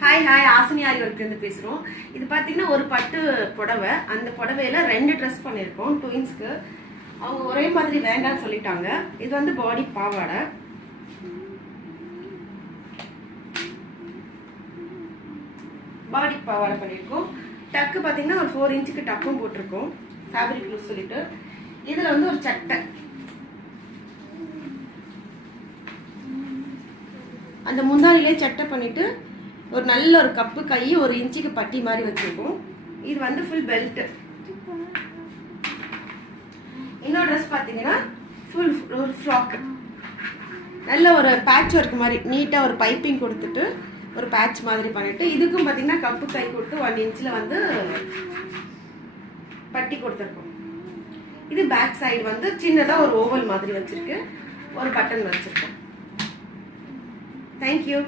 Hi ஆசனியாரி ஒர்க்லேருந்து பேசுகிறோம். இது பார்த்தீங்கன்னா ஒரு பட்டு புடவை. அந்த புடவையில 2 ட்ரெஸ் பண்ணியிருக்கோம் ட்வின்ஸ்க்கு. அவங்க ஒரே மாதிரி வேண்டாம்னு சொல்லிட்டாங்க. இது வந்து பாடி பாவாடை. பண்ணியிருக்கோம். டக்கு பார்த்தீங்கன்னா ஒரு 4 இன்ச்சுக்கு டக்கும் போட்டிருக்கோம். ஃபேப்ரிக் லூஸ் சொல்லிட்டு இதில் வந்து ஒரு சட்டை, அந்த முந்தானிலே சட்டை பண்ணிட்டு ஒரு நல்ல ஒரு கப்பு கை 1 இன்ச்சுக்கு பட்டி மாதிரி வச்சிருக்கோம். இது வந்து ஃபுல் பெல்ட். இன்னொரு ட்ரெஸ் பார்த்தீங்கன்னா ஃபுல் ஒரு ஃப்ராக், நல்ல ஒரு பேட்ச் ஒர்க் மாதிரி நீட்டாக ஒரு பைப்பிங் கொடுத்துட்டு ஒரு பேட்ச் மாதிரி பண்ணிட்டு இதுக்கும் பார்த்தீங்கன்னா கப்பு கை கொடுத்து 1 இன்ச்சில் வந்து பட்டி கொடுத்துருக்கோம். இது பேக் சைடு வந்து சின்னதாக ஒரு ஓவல் மாதிரி வச்சிருக்கு, ஒரு பட்டன் வச்சிருக்கோம். தேங்க்யூ.